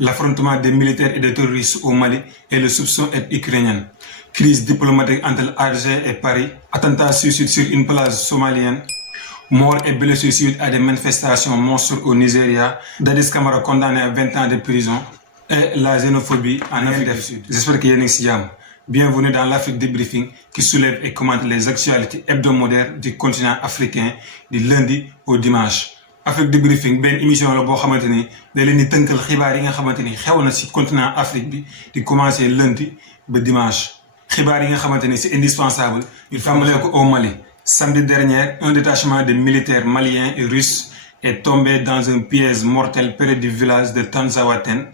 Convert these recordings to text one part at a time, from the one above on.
L'affrontement des militaires et des terroristes au Mali et le soupçon est ukrainien. Crise diplomatique entre Alger et Paris. Attentat suicide sur une plage somalienne. Mort et blessés suite à des manifestations monstres au Nigeria. Dadis Camara condamné à 20 ans de prison. Et la xénophobie en Afrique du Sud. J'espère que vous allez bien. Bienvenue dans l'Afrique Débriefing qui soulève et commente les actualités hebdomadaires du continent africain du lundi au dimanche. Afrique Débriefing benn émission la boo xamante ni da leen di tënkal xibaar yi nga xamante ni xew na ci continent Afrique bi di commencer lundi ba dimanche. Xibaar yi nga xamante ni c'est indispensable ñu tàmbalee ko au Mali. Samedi dernier, un détachement de militaires maliens et russes est tombé dans un piège mortel près du village de Tanzawaten,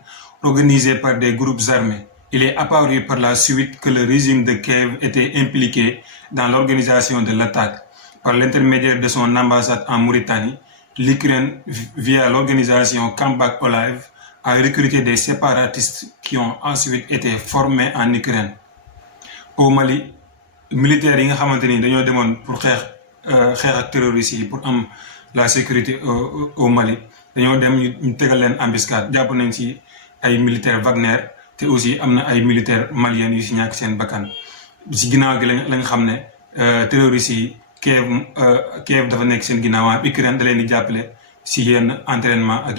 organisé par des groupes armés. Il est apparu par la suite que le régime de Kiev était impliqué dans l'organisation de l'attaque. Par l'intermédiaire de son ambassade en Mauritanie, l'Ukraine, via l'organisation Comeback Alive, a recruté des séparatistes qui ont ensuite été formés en Ukraine. Au Mali, militaires yi nga xamante ni dañoo demoon pour xeex ak terroristes yi pour am la sécurité au Mali dañoo dem ñu tegal leen embuscade jàpp nañ ci ay militaires Wagner te aussi am na ay militaires maliens yu ci ñàkk seen bakkan ci ginnaaw gi lañ xam ne terroristes yi Kiev dafa nekk seen ginnaaw Ukraine da leen di jàppale ci yenn entraînement ak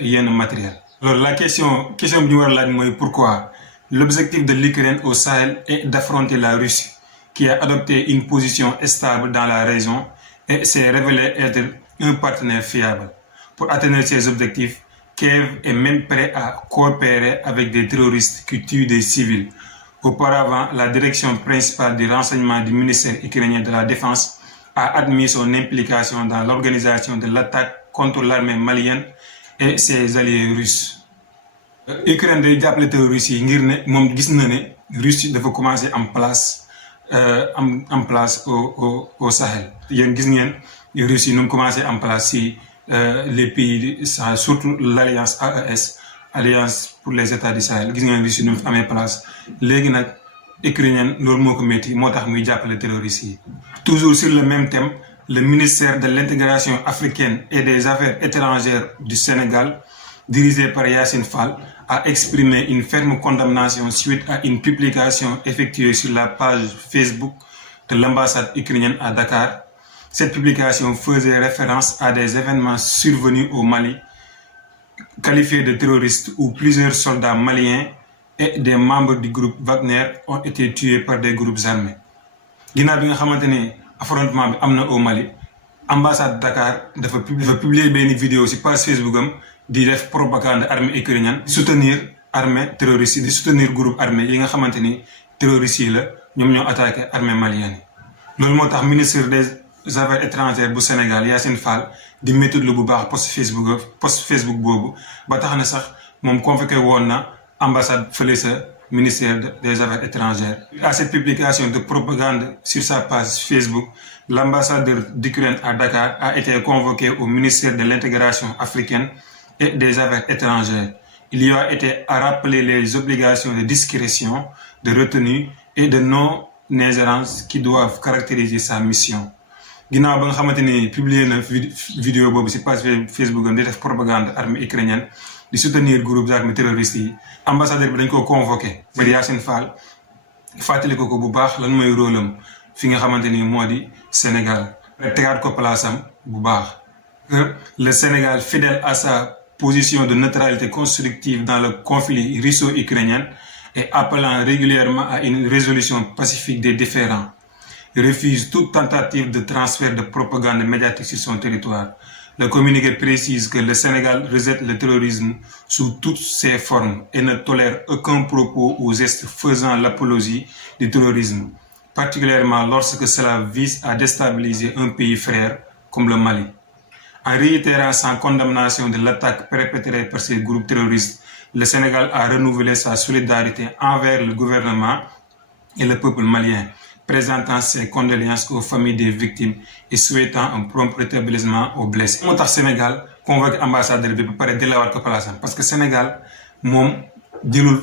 yenn matériel. Alors la question bi ñu war a laaj mooy pourquoi l'objectif de l'Ukraine au Sahel est d'affronter la Russie qui a adopté une position stable dans la région et s'est révélé être un partenaire fiable. Pour atteindre ses objectifs, Kiev est même prêt à coopérer avec des terroristes qui tuent des civils. Auparavant, la direction principale du renseignement du ministère ukrainien de la Défense a admis son implication dans l'organisation de l'attaque contre l'armée malienne et ses alliés russes. Ukraine day jàppale terroristes yi ngir ne moom gis na ne Russie dafa commencer en place au Sahel. Yéen gis ngeen Russie nu mu commencé en place si les pays surtout l'alliance AES, Alliance pour les États du Sahel gis ngeen Russie nu mu amee place léegi nag ukrainien loolu moo ko métti moo tax muy jàppale terroristes yi. Toujours sur le même thème, le ministère de l'intégration africaine et des affaires étrangères du Sénégal, dirigé par Yassine Fall, a exprimé une ferme condamnation suite à une publication effectuée sur la page Facebook de l'ambassade ukrainienne à Dakar. Cette publication faisait référence à des événements survenus au Mali, qualifiés de terroristes où plusieurs soldats maliens et des membres du groupe Wagner ont été tués par des groupes armés. Ginnaaw bi nga xamante ne affrontement bi am na au Mali, ambassade Dakar dafa publier benn vidéo ci page Facebook am di def propagande armée ukrainienne soutenir armée terroriste di soutenir groupe armé yi nga xamante ni terroristes yi la ñoom ñoo attaqué armée malienne yi. Loolu moo tax ministre des affaires étrangères bu Sénégal Yassine Fall di méthode lu bu baax post Facebook boobu ba tax na sax moom convoqué woon na ambassade fële sa ministère des affaires étrangères. À cette publication de propagande sur sa page Facebook, l'ambassadeur d'Ukraine à Dakar a été convoqué au ministère de l'intégration africaine et des affaires étrangères. Il y a été à rappeler les obligations de discrétion, de retenue et de non-ingérence qui doivent caractériser sa mission. Ginnaaw ba nga xamante ni publié na vidéo boobu ci page Facebook am di def propagande armée ukrainienne di soutenir groupe armés terroristes yi ambassadeur bi dañ ko convoqué ba Yassine Fall fàttali ko bu baax lan mooy rôle am fi nga xamante ni moo di Sénégal tegaat ko place am bu baax. Le Sénégal, fidèle à sa position de neutralité constructive dans le conflit russo-ukrainien et appelant régulièrement à une résolution pacifique des différends, refuse toute tentative de transfert de propagande médiatique sur son territoire. Le communiqué précise que le Sénégal rejette le terrorisme sous toutes ses formes et ne tolère aucun propos ou geste faisant l'apologie du terrorisme, particulièrement lorsque cela vise à déstabiliser un pays frère comme le Mali. En réitérant sa condamnation de l'attaque perpétrée par ces groupes terroristes, le Sénégal a renouvelé sa solidarité envers le gouvernement et le peuple malien, présentant ses condoléances aux familles des victimes et souhaitant un prompt rétablissement aux blessés. Moo tax Sénégal convoqué ambassadeur bi ba pare delloowaat ko place am parce que Sénégal moom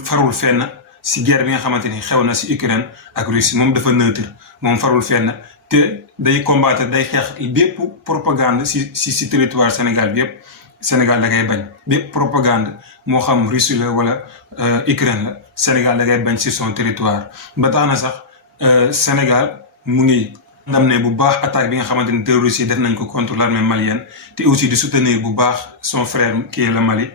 farul fenn ci guerre bi nga xamante ni xew na ci Ukraine ak Russie moom dafa neutre moom farul fenn te day combattre day xeex bépp propagande ci territoire Sénégal bi yëpp Sénégal da ngay bañ bépp propagande moo xam Russie la wala Ukraine la Sénégal da ngay bañ sur son territoire ba tax na sax Sénégal mu ngi condamné bu baax attaque bi nga xamante ni terroristes yi def nañ ko contre l'armée malienne te aussi di soutenir bu baax son frère qui est le Mali.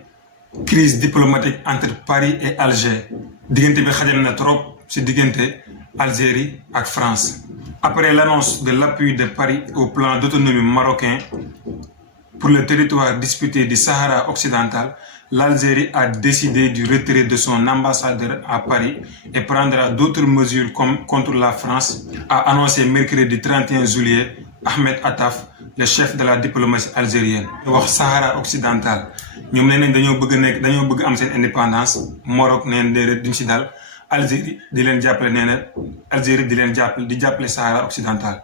Crise diplomatique entre Paris et Alger diggante bi xajam na trop ci diggante Algérie ak France. Après l'annonce de l'appui de Paris au plan d'autonomie marocain pour le territoire disputé du Sahara occidental, l'Algérie a décidé du retrait de son ambassadeur à Paris et prendra d'autres mesures comme contre la France, a annoncé mercredi 31 juillet Ahmed Attaf, le chef de la diplomatie algérienne. wax Sahara occidental ñoom nee nañ dañoo bëgg am seen indépendance Maroc nee na duñ ci dal Algérie di leen jàppale nee na Algérie di leen jàppale Sahara occidental.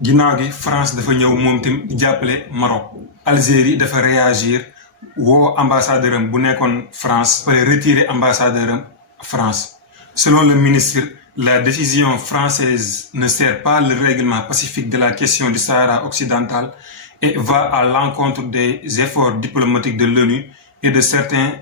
ginnaaw gi France dafa ñëw moom tamit di jàppale Maroc. Algérie dafa réagir woo ambassadeur am bu nekkoon France pour retirer ambassadeur am France. Selon le ministre, la décision française ne sert pas le règlement pacifique de la question du Sahara occidental et va à l'encontre des efforts diplomatiques de l'ONU et de certains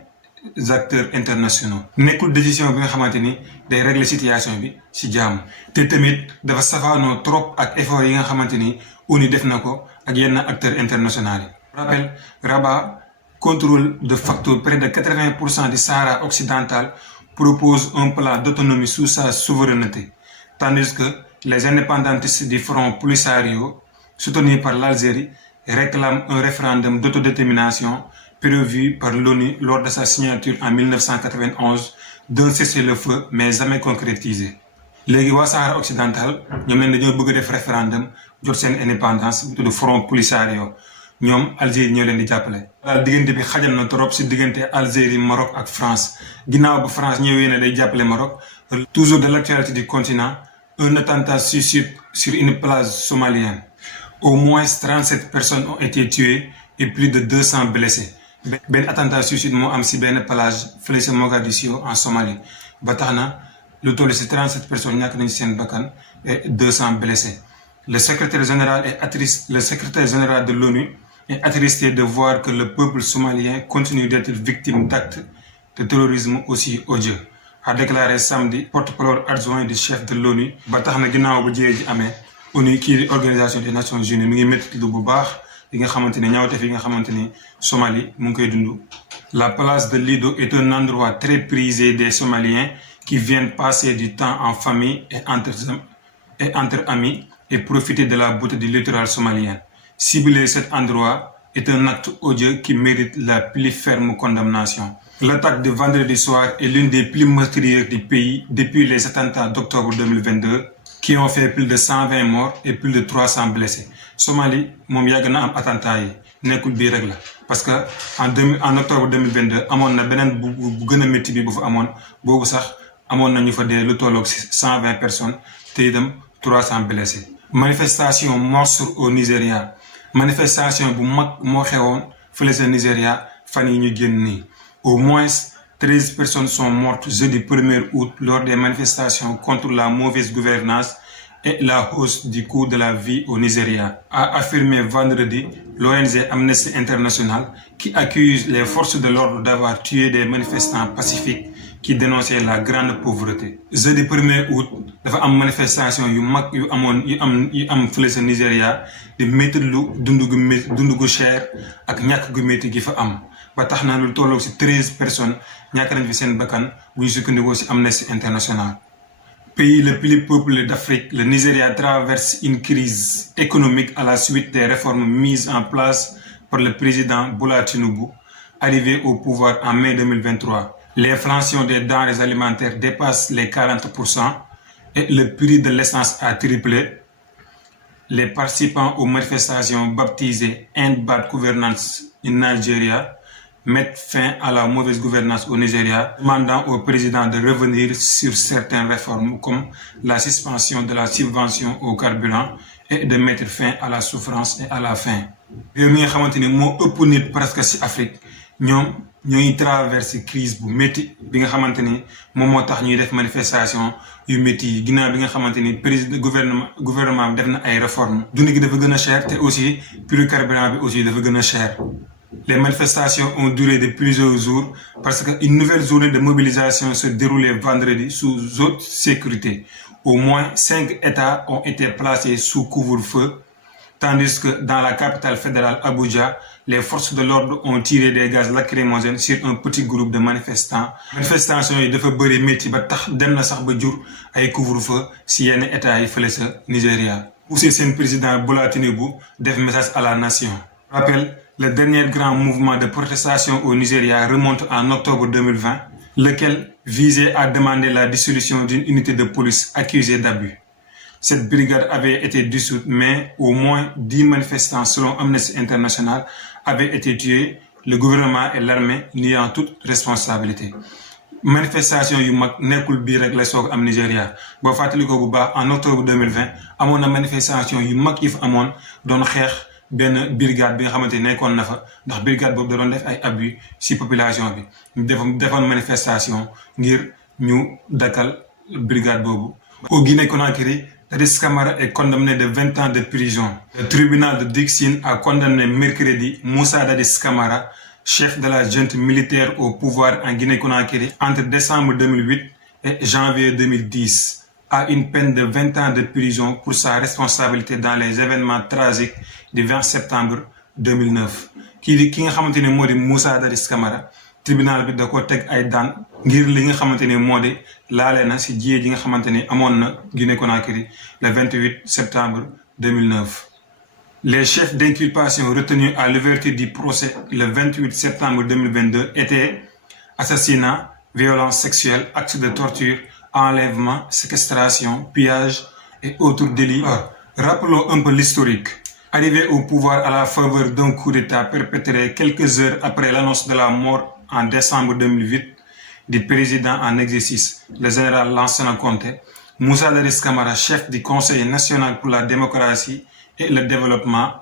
acteurs internationaux. nekkul décision bi nga xamante ni day régler situation bi ci jàmm te tamit dafa safaanoo trop ak effort yi nga xamante ni ONU def na ko ak yenn acteurs internationaux yi. Rappel, Rabat contrôle de facto près de 80% du Sahara occidental, propose un plan d'autonomie sous sa souveraineté, tandis que les indépendantistes du Front Polisario, soutenus par l'Algérie, réclament un référendum d'autodétermination prévu par l'ONU lors de sa signature en 1991 d'un cessez-le-feu mais jamais concrétisé. léegi waa Sahara occidental ñoom leen dañoo bëgg def référendum jot seen indépendance bu tudd Front Polisario ñoom Algérie ñoo leen di jàppale. daal diggante bi xajal na trop si diggante Algérie Maroc ak France ginnaaw ba France ñëwee ne day jàppale Maroc. Toujours de l'actualité du continent, un attentat suicide sur une plage somalienne. Au moins 37 personnes ont été tuées et plus de 200 blessés. benn attentat suicide moo am si benn plage fële sa Mogadiscio en Somalie ba tax na lu toll si 37 personnes ñàkk nañu seen bakkan et 200 blessés. Le secrétaire général de l'ONU est attristé de voir que le peuple somalien continue d'être victime d'actes de terrorisme aussi odieux, a déclaré samedi porte-parole adjoint du chef de l'ONU. ba tax na ginnaaw bu jiyee ji amee ONU kii di organisation des Nations Unies mi ngi métti lu bu baax yi nga xamante ne ñaawteef yi nga xamante ni Somalie mu ngi koy dund. La place de Lido est un endroit très prisé des Somaliens qui viennent passer du temps en famille et entre amis et profiter de la beauté du littoral somalien. Cibler cet endroit est un acte odieux qui mérite la plus ferme condamnation. L'attaque de vendredi soir est l'une des plus meurtrières du pays depuis les attentats d'octobre 2022 qui ont fait plus de 120 morts et plus de 300 blessés. Somalie moom yàgg na am attentat yi nekkul bii rek la parce que en octobre 2022 amoon na beneen bu gën a métti bi bu fa amoon boobu sax amoon nañu fa dee lu tolloog 120 personnes te itam 300 blessés. Manifestation monstre au Nigeria. Manifestation bu mag moo xewoon fële sa Nigeria fan yi ñu génn nii. Au moins 13 personnes sont mortes jeudi 1er août lors des manifestations contre la mauvaise gouvernance et la hausse du coût de la vie au Nigeria, a affirmé vendredi l'ONG Amnesty International qui accuse les forces de l'ordre d'avoir tué des manifestants pacifiques qui dénonçaient la grande pauvreté. Jeudi 1er août dafa am manifestation yu mag yu am fële sa Nigeria di métti lu dund gu cher ak ñàkk gu métti gi fa am. ba tax na lu tolloog ci 13 personnes ñàkk nañ fi seen bakkan bu ñu sukkandikoo ci Amnesty International. Pays le plus peuplé d'Afrique, le Nigeria traverse une crise économique à la suite des réformes mises en place par le président Bola Tinubu, arrivé au pouvoir en mai 2023. L'inflation des denrées alimentaires dépasse les 40% et le prix de l'essence a triplé. Les participants aux manifestations baptisées End Bad Governance in Nigeria mettent fin à la mauvaise gouvernance au Nigeria, demandant au président de revenir sur certaines réformes comme la suspension de la subvention au carburant et de mettre fin à la souffrance et à la faim. réew mi nga xamante ni moo ëpp nit presque ci Afrique ñoom ñooy traversé crise bu métti bi nga xamante ni moom moo tax ñuy def manifestation yu métti yi ginnaaw bi nga xamante ni président gouvernement bi def na ay réformes. dund gi dafa gën a cher te aussi prix carburant bi aussi dafa gën a cher. Les manifestations ont duré de plusieurs jours parce qu'une nouvelle journée de mobilisation se déroulait vendredi sous haute sécurité. Au moins 5 États ont été placés sous couvre-feu, tandis que dans la capitale fédérale Abuja, les forces de l'ordre ont tiré des gaz lacrymogènes sur un petit groupe de manifestants. Manifestation yi dafa bëri métti ba tax dem na sax ba jur ay couvre-feu si yenn États yi fële sa Nigeria. Poussé seen président Bola Tinubu def message à la nation. Rappel, le dernier grand mouvement de protestation au Nigeria remonte en octobre 2020, lequel visait à demander la dissolution d'une unité de police accusée d'abus. Cette brigade avait été dissoute, mais au moins 10 manifestants, selon Amnesty International, avaient été tués, le gouvernement et l'armée niant toute responsabilité. Manifestation yu mag nekkul bii rek la soog am Nigeria boo fàttali ko bu baax en octobre 2020 amoon na manifestation yu mag yi fa amoon doon xeex benn brigade bi nga xamante ne nekkoon na fa ndax brigade boobu da doon def ay abus ci population bi ñu defoon manifestation ngir ñu dakkal brigade boobu. Au Guinée-Conakry, Dadis Camara est condamné de 20 ans de prison. Le tribunal de Dixine a condamné mercredi Moussa Dadis Camara, chef de la junte militaire au pouvoir en Guinée-Conakry entre décembre 2008 et janvier 2010, à une peine de 20 ans de prison pour sa responsabilité dans les événements tragiques du 20 septembre 2009. Ki nga xamante ne moo di Moussa Dadis Camara tribunal bi da ko teg ay daan ngir li nga xamante ne moo di laale na si jiyee ji nga xamante ne amoon na Guinée-Conakry le 28 septembre 2009. Les chefs d'inculpation retenus à l'ouverture du procès le 28 septembre 2022 étaient assassinat, violence sexuelle, actes de torture, enlèvement, séquestration, pillage et autres délits. Rappelons un peu l'historique. Arrivé au pouvoir à la faveur d'un coup d'État perpétré quelques heures après l'annonce de la mort en décembre 2008 du président en exercice, le général Lansana Conté, Moussa Dadis Camara, chef du Conseil national pour la démocratie et le développement,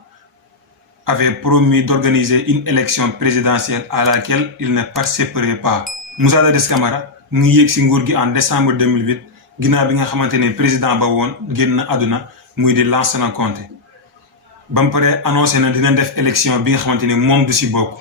avait promis d'organiser une élection présidentielle à laquelle il ne participerait pas. Moussa Dadis Camara mu ngi yéeg si nguur gi en décembre 2008 ginnaaw bi nga xamante ne président ba woon génn àdduna muy di Lansana Conté. ba mu pare annoncé na dina def élection bi nga xamante ne moom du si bokk.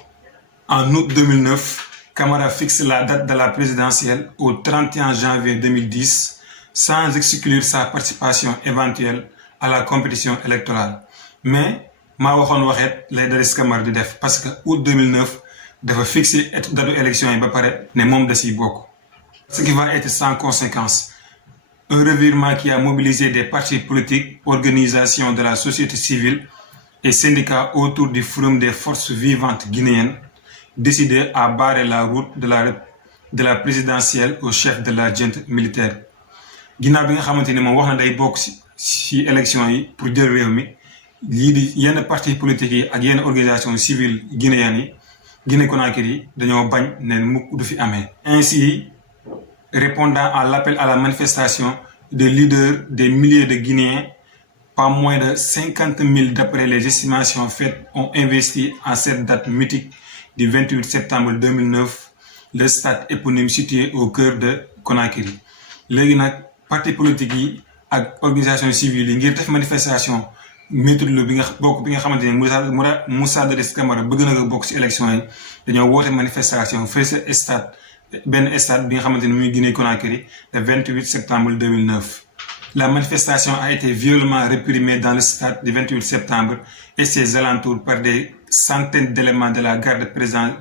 En août 2009, Camara fixe la date de la présidentielle au 31 janvier 2010 sans exclure sa participation éventuelle à la compétition électorale. Mais maa waxoon waxeet lay Dadis Camara di def parce que août 2009 dafa fixé date élection yi ba pare ne moom da siy bokk. Ce qui va être sans conséquence. Un revirement qui a mobilisé des partis politiques, organisations de la société civile et syndicats autour du Forum des forces vivantes guinéennes, décidé à barrer la route de la présidentielle au chef de la junte militaire. Ginnaaw bi nga xamante ne moom wax na day bokk si élection yi pour jël réew mi lii di yenn partis politiques yi ak yenn organisation civile guinéennes yi Guinée-Conakry yi dañoo bañ ne mukk du fi amee. Ainsi, répondant à l'appel à la manifestation des leaders des milliers de Guinéens, pas moins de 50 000 d'après les estimations faites ont investi en cette date mythique du 28 septembre 2009, le stade éponyme situé au cœur de Conakry. Léegi nag parti politique yi ak organisation civile yi ngir def manifestation méthode bi nga xamante ne Moussa Dadis Camara bëgg na ko bokk ci élection yi dañoo woote manifestation fële sa stade benn stade bi nga xamante ne muy Guinée-Conakry le 28 septembre 2009. La manifestation a été violemment réprimée dans le stade du 28 septembre et ses alentours par des centaines d'éléments de la garde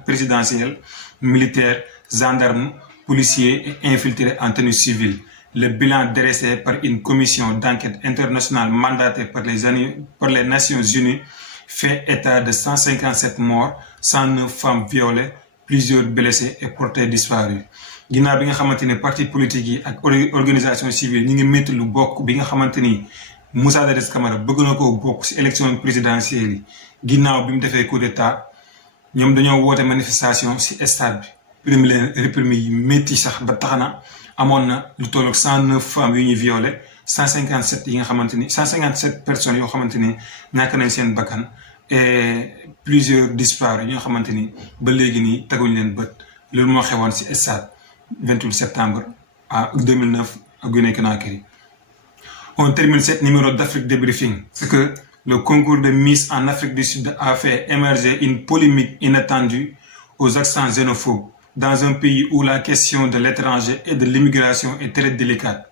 présidentielle, militaires, gendarmes, policiers et infiltrés en tenue civile. Le bilan dressé par une commission d'enquête internationale mandatée par les Nations Unies fait état de 157 morts, 109 femmes violées, plusieurs blessés et portés disparus. Ginnaaw bi nga xamante ne parti politique yi ak organisation civile ñi ngi métti lu bokk bi nga xamante ni Moussa Dadis Camara bëgg na ko bokk ci élection présidentielle yi ginnaaw bi mu defee coup d'état ñoom dañoo woote manifestation ci stade bi réprimer yi métti sax ba tax na amoon na lu tolloog 109 femmes yu ñuy violé 157 yi nga xamante ni 157 personnes yoo xamante ni ñàkk nañ seen bakkan et plusieurs disparus ñoo xamante ni ba léegi nii teguñ leen bët loolu moo xewoon ci stade 28 septembre à 2009 à Guinée-Conakry. On termine cette numéro d'Afrique Débriefing. C'est que le concours de Miss en Afrique du Sud a fait émerger une polémique inattendue aux accents xénophobes dans un pays où la question de l'étranger et de l'immigration est très délicate.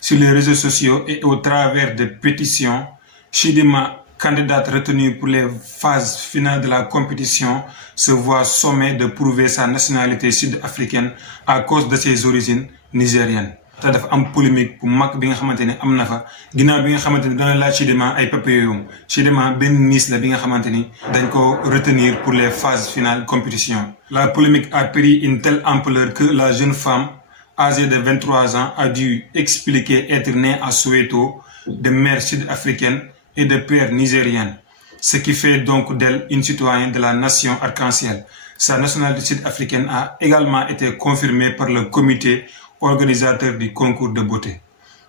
Sur les réseaux sociaux et au travers de pétitions, Chidinma, candidate retenue pour les phases finales de la compétition, se voit sommée de prouver sa nationalité sud-africaine à cause de ses origines nigériennes. te dafa am polémique bu mag bi nga xamante ni am na fa ginnaaw bi nga xamante ni dana laaj Chidinma ay papiers Chidinma benn Miss la bi nga xamante ni dañ ko retenir pour les phases finales compétition. La polémique a pris une telle ampleur que la jeune femme âgée de 23 ans a dû expliquer être née à Soweto de mère sud-africaine et de père nigérienne, ce qui fait donc d'elle une citoyenne de la nation arc-en-ciel. Sa nationalité sud-africaine a également été confirmée par le comité organisateur du concours de beauté.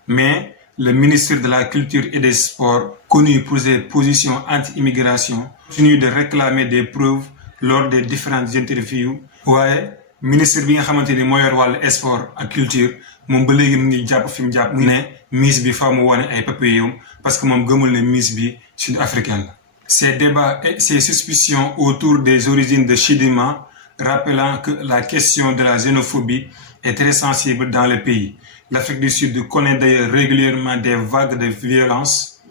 Mais le ministre de la Culture et des Sports, connu pour ses positions anti-immigration, continue de réclamer des preuves lors des différentes interviews. waaye ministre bi nga xamante ni moo yor wàllu sport ak culture moom ba léegi mu ngi jàpp fi mu jàpp mu ne Miss bi fa mu wane ay papiers parce que moom gëmul ne Miss bi sud-africaine la. Ces débats et ces suspicions autour des origines de Chidinma, rappelant que la question de la xénophobie est très sensible dans le pays. L'Afrique du Sud connaît d'ailleurs régulièrement des vagues de violence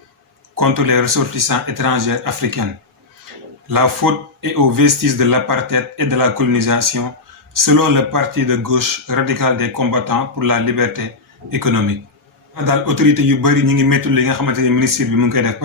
contre les ressortissants étrangers africains. La faute est aux vestiges de l'apartheid et de la colonisation, selon le parti de gauche radical des combattants pour la liberté économique. daal autorité yu bëri ñi ngi méttul li nga xamante ni ministre bi mu ngi koy def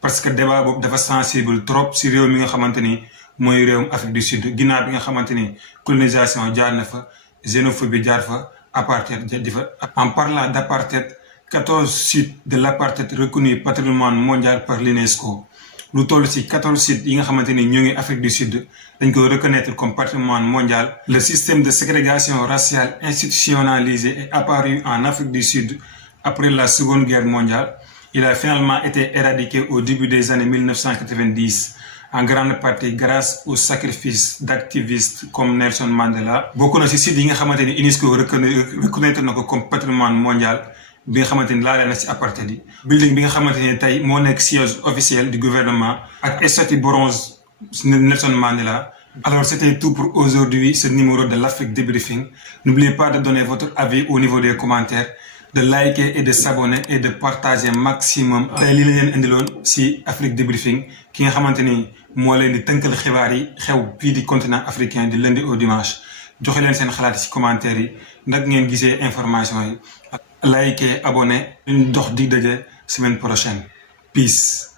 parce que débat boobu dafa sensible trop si réew mi nga xamante ni mooy réewum Afrique du Sud ginnaaw bi nga xamante ni colonisation jaar na fa xénophobie jaar fa apartheid di fa. En parlant d'apartheid, 14 sites de l'apartheid reconnus patrimoine mondial par l'UNESCO. lu toll ci 14 sites yi nga xamante ni ñoo ngi Afrique du Sud dañ ko reconnaître comme patrimoine mondial. Le système de ségrégation raciale institutionnalisé est apparu en Afrique du Sud après la Seconde Guerre mondiale. Il a finalement été éradiqué au début des années 1990, en grande partie grâce au sacrifice d'activistes comme Nelson Mandela. bokk na ci sites yi nga xamante ni UNESCO reconnaître na ko comme patrimoine mondial bi nga xamante ni laalee na ci apartheid yi. building bi nga xamante ni tey moo nekk siège officiel du gouvernement ak statue bronze Nelson Mandela. Alors c'était tout pour aujourd'hui, ce numéro de l'Afrique Débriefing. N'oubliez pas de donner votre avis au niveau des commentaires, de liker et de s'abonner et de partager maximum. tey lii la leen indiloon ci Afrique Débriefing ki nga xamante ni moo leen di tënkal xibaar yi xew fii di continent africain du lundi au dimanche. joxe leen seen xalaat ci commentaire yi nag ngeen gisee information yi. liker abonné ñu dox dig daje semaine prochaine. Peace.